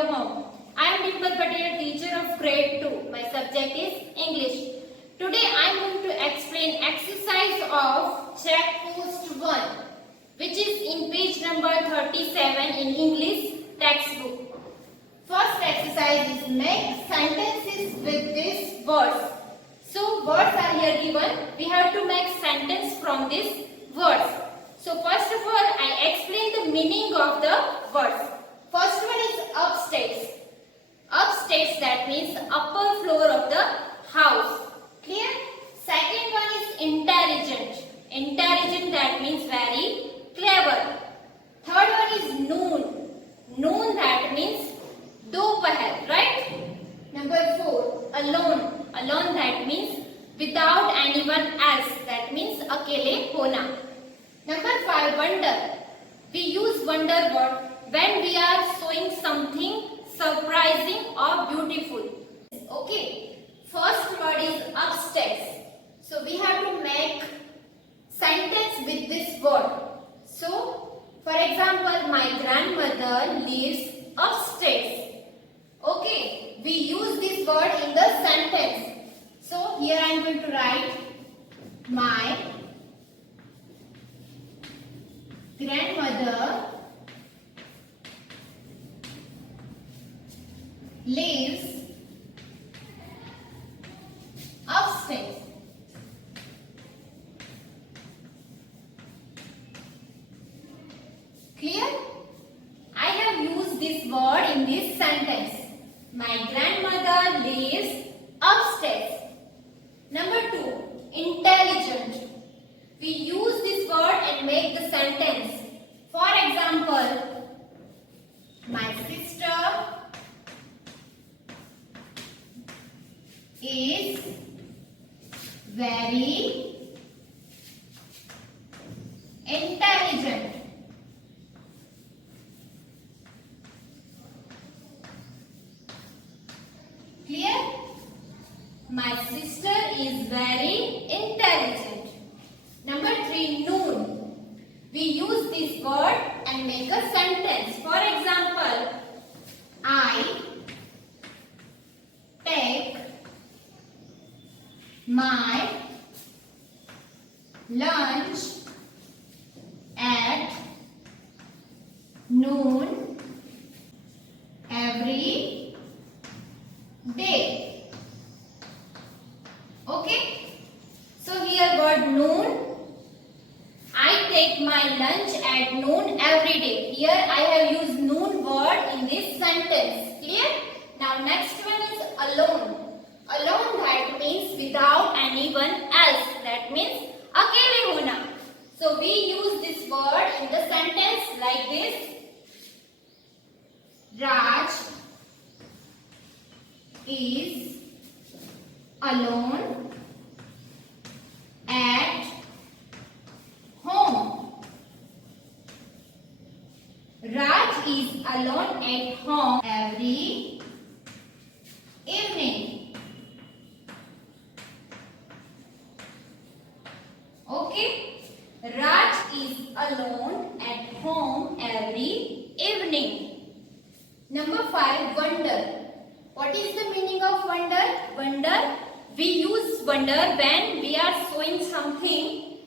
your home. I am Dimple Patel, teacher of grade 2. My subject is English. Today I am going to explain exercise of check post 1, which is in page number 37 in English textbook. First exercise is make sentences with these words. So words are here given. We have to make sentence from these words. So first of all, I explain the meaning of the words. First one is upstairs. Upstairs, that means upper floor of the house. Clear? Second one is intelligent. Intelligent, that means very clever. Third one is noon. Noon, that means dopahar, right? Number 4, alone. Alone, that means without anyone else. That means akele hona. Number 5, wonder. We use wonder word when we are showing something surprising or beautiful. Okay. First word is upstairs. So we have to make sentence with this word. So, for example, my grandmother lives upstairs. Okay. We use this word in the sentence. So here I am going to write my grandmother lives upstairs. Clear? I have used this word in this sentence. My grandmother lives upstairs. Number 2, intelligent. We use this word and make the sentence. For example, my sister is very intelligent. Clear? My sister is very intelligent. Number 3, noon. We use this word and make a sentence. For example, I take my lunch at noon every day. Okay? So here word noon. I take my lunch at noon every day. Here I have used noon word in this sentence. Clear? Now next one is alone. Alone, that means without anyone else. That means akele hona. So we use this word in the sentence like this. Raj is alone at home. Raj is alone at home every evening. Okay. Raj is alone at home every evening. Number 5, wonder. What is the meaning of wonder? Wonder. We use wonder when we are showing something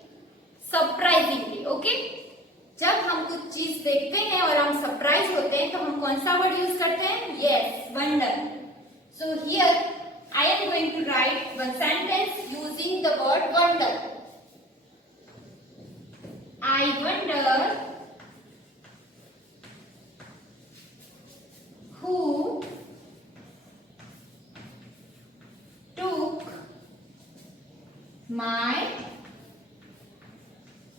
surprisingly. Okay. जब हम कुछ चीज देखते हैं और हम surprise होते हैं तो हम कौन सा वर्ड यूज करते हैं? Yes, wonder. So here I am going to write one sentence using the word wonder. I wonder who took my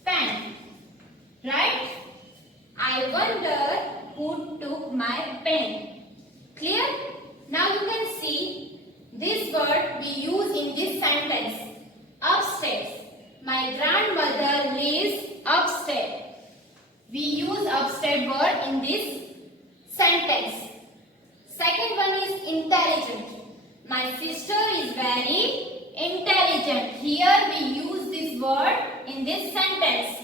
pen. Right? I wonder who took my pen. Clear? Now you can see this word we use in this sentence. Upstairs. My grandmother lives upstairs. We use upstairs word in this sentence. Second one is intelligent. My sister is very intelligent. Here we use this word in this sentence.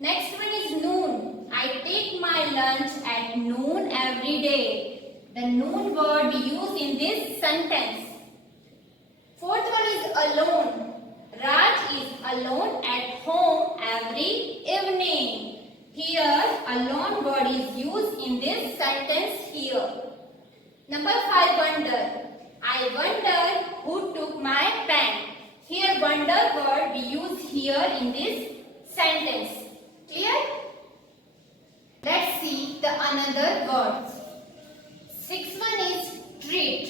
Next one is noon. I take my lunch at noon every day. The noon word we use in this sentence. Fourth one is alone. Raj is alone at home every evening. Here, alone word is used in this sentence here. Number 5, wonder. I wonder who took my pen. Here, wonder word we use here in this sentence. Clear? Let's see the another words. Sixth one is treat.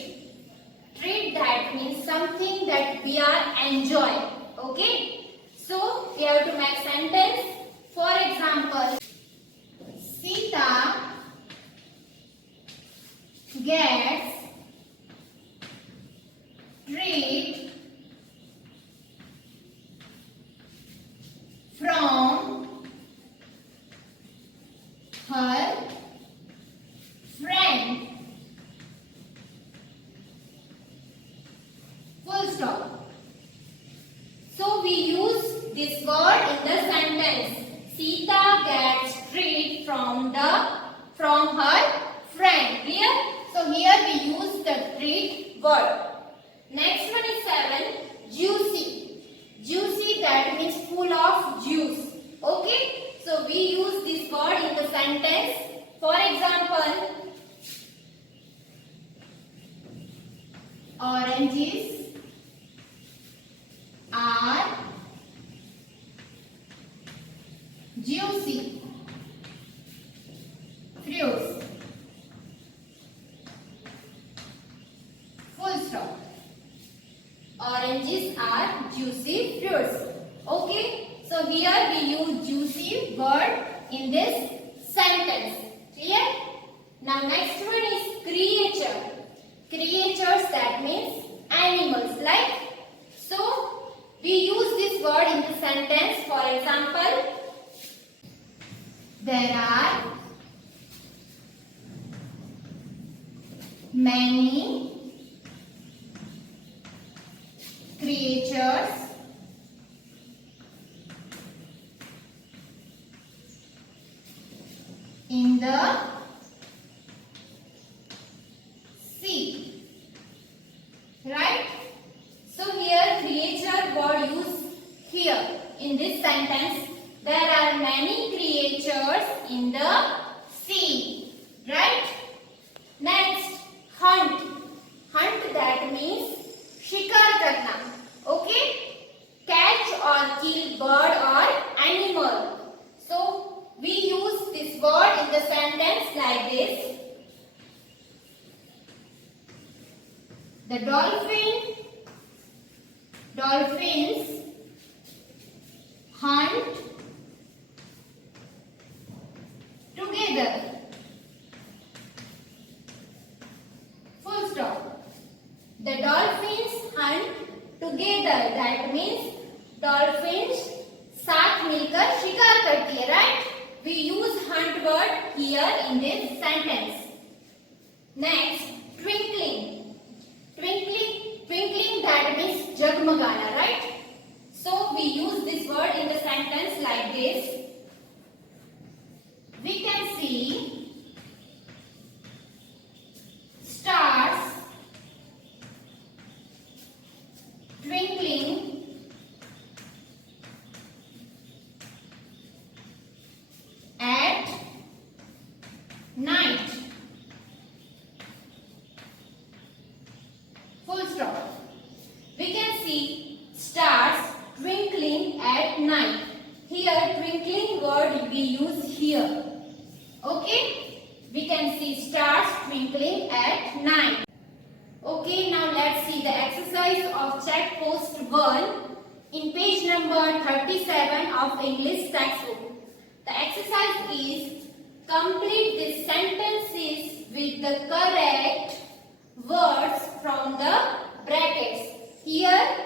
Treat, that means something that we are enjoying. Okay? So, we have to make sentence. For example, Sita gets treat from her friend. Full stop. So we use this word in the sentence. Sita gets treat from her friend. Clear? So here we use the treat word. Next one is 7. Juicy. Juicy, that means full of juice. Okay? So we use this word in the sentence. For example, oranges are juicy fruits. Full stop. Oranges are juicy fruits. Okay? So here we use juicy word in this sentence. Clear? Now next one is creature. Creatures, that means animals, like. So we use this word in the sentence. For example, there are many creatures in the sea. Right? So here creature word used here in this sentence. There are many creatures in the sea. Right? Next, hunt. Hunt, that means shikar karna. Okay? Catch or kill bird or animal. So we use this word in the sentence like this. The dolphins hunt together. Full stop. The dolphins hunt together. That means dolphins साथ मिलकर शिकार करती है. Right? We use hunt word here in this sentence. Next, twinkling. Twinkling, that means jagmagana. Right? So we use this word in the sentence like this. We can see stars twinkling at night. Full stop. We can see stars twinkling at night. Here twinkling word we use here. Okay? We can see stars twinkling at night. Okay, now let's see the exercise of check post 1 in page number 37 of English textbook. The exercise is complete the sentences with the correct words from the brackets. Here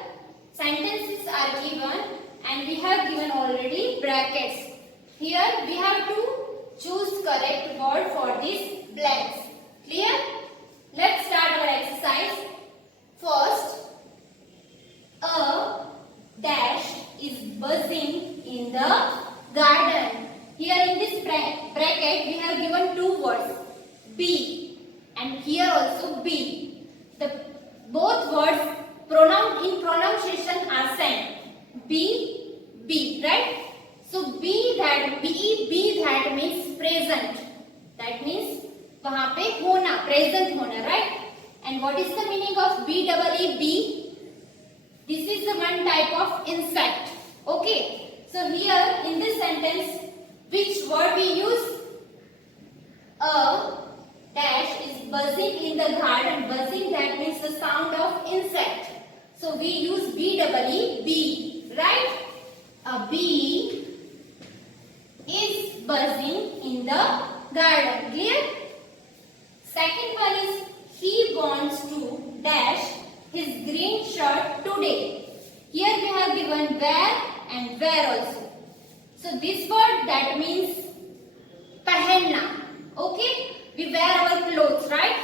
sentences are given and we have given already brackets. Here we have to choose correct word for these blanks. Clear? Let's start our exercise. First, a dash is buzzing in the garden. Here in this bracket we have given two words, B and here also B. The both words in pronunciation are same. B, B, right? So B that means present. That means वहाँ पे होना, present होना, right? And what is the meaning of B double E B? This is the one type of insect. Okay. So here in this sentence, which word we use? A dash is buzzing in the garden. Buzzing, that means the sound of insect. So we use B double E bee, right? A bee is buzzing in the garden. Clear? Second one is he wants to dash his green shirt today. Here we have given where and where also. So this word that means पहनना. Okay? We wear our clothes, right?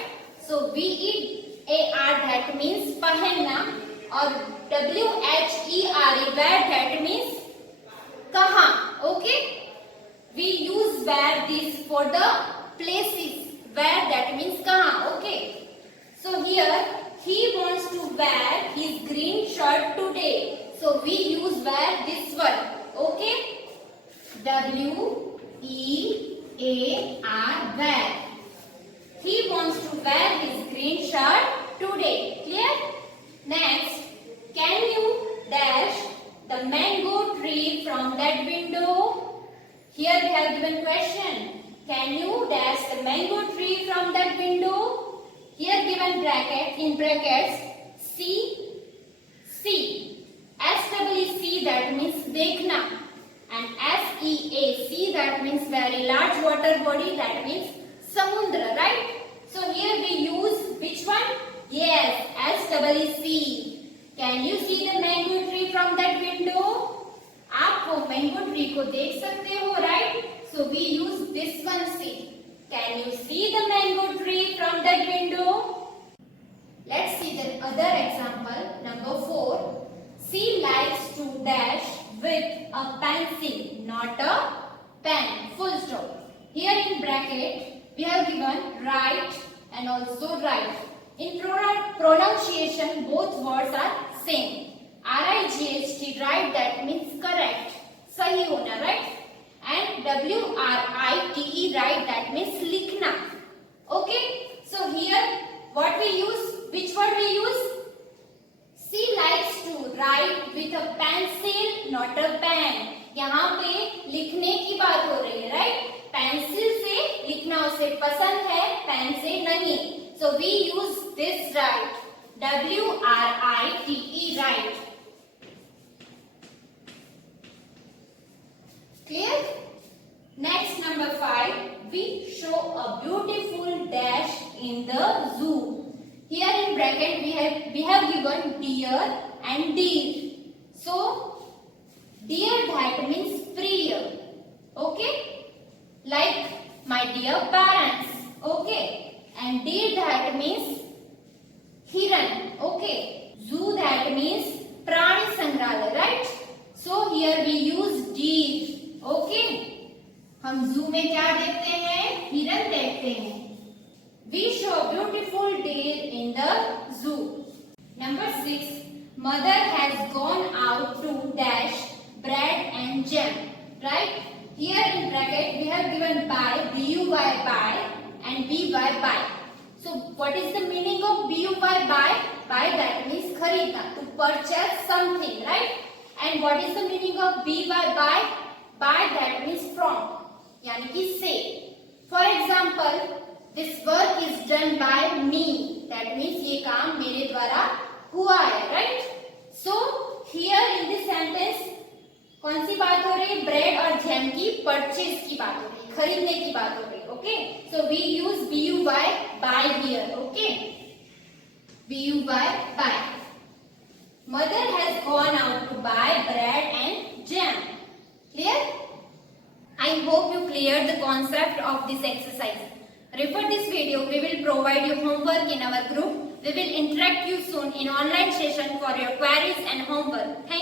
So V-E-A-R that means पहनना और W-H-E-R-E wear that means कहाँ. Okay? We use wear this for the places. Wear that means कहाँ. Okay? So here he wants to wear his green shirt today. So we use wear this word. Okay? W-E-A-R wear. He wants to wear his green shirt today. Clear? Next, can you dash the mango tree from that window? Here we have given question. Can you dash the mango tree from that window? Here given bracket, in brackets, C, C. S-E-C that means देखना. And S-E-A-C that means very large water body, that means samudra, right? So here we use which one? Yes, S-E-C. Can you see the mango tree from that window? आप वो mango tree को देख सकते हो, right? So we use this one C. Can you see the mango tree from that window? Let's see the other example. Number 4. She likes to dash with a pencil, not a pen. Full stop. Here in bracket, we have given right and also right. In pronunciation, both words are same. R-I-G-H-T, right, that means correct. सही होना, right? And W-R-I-T-E, right, that means लिखना. Okay? So here, what we use? Which word we use? She likes to write with a pencil, not a pen. यहाँ पे लिखने की बात हो रही है, right? पेंसिल से लिखना उसे पसंद है, पेन से नहीं. So we use this right. W-R-I-T-E, right. Clear? Next, number 5. We show a beautiful dash in the zoo. Here in bracket we have given deer and deer. So deer that means priya. Okay? Like my dear parents. Okay? And deer that means hiran. Okay? Zoo that means prani sangralaya, right? So here we use deer. Okay? हम zoo में क्या देखते हैं? हिरन देखते हैं. We show beautiful deer in the zoo. Number 6. Mother has gone out to dash bread and jam. Right? Here in bracket we have given buy, B-U-Y buy and B-Y buy. So what is the meaning of B-U-Y buy? Buy that means खरीदना, to purchase something, right? And what is the meaning of B-Y buy? Buy that means from, यानी कि से. For example, this work is done by me. That means ये काम मेरे द्वारा हुआ है, right? So here in this sentence कौन सी बात हो रही है? ब्रेड और जैम की परचेज की बात हो रही है, खरीदने की बात हो रही है. Okay? So we use B-U-Y buy here. Okay? B-U-Y buy. Mother has gone out to buy bread and jam. Clear? I hope you cleared the concept of this exercise. Refer this video. We will provide you homework in our group. We will interact you soon in online session for your queries and homework. Thank you.